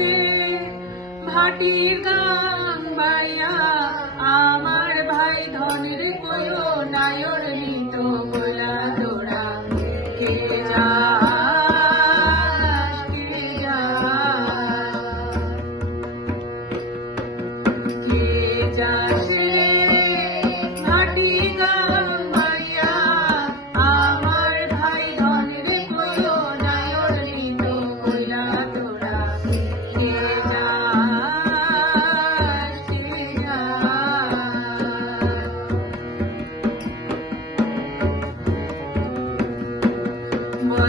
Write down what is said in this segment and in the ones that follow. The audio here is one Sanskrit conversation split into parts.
রে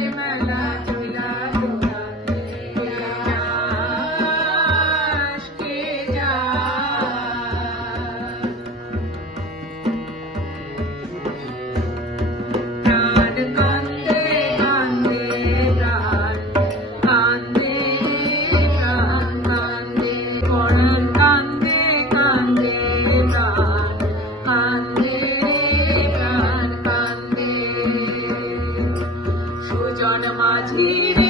Fatima, On John Majid.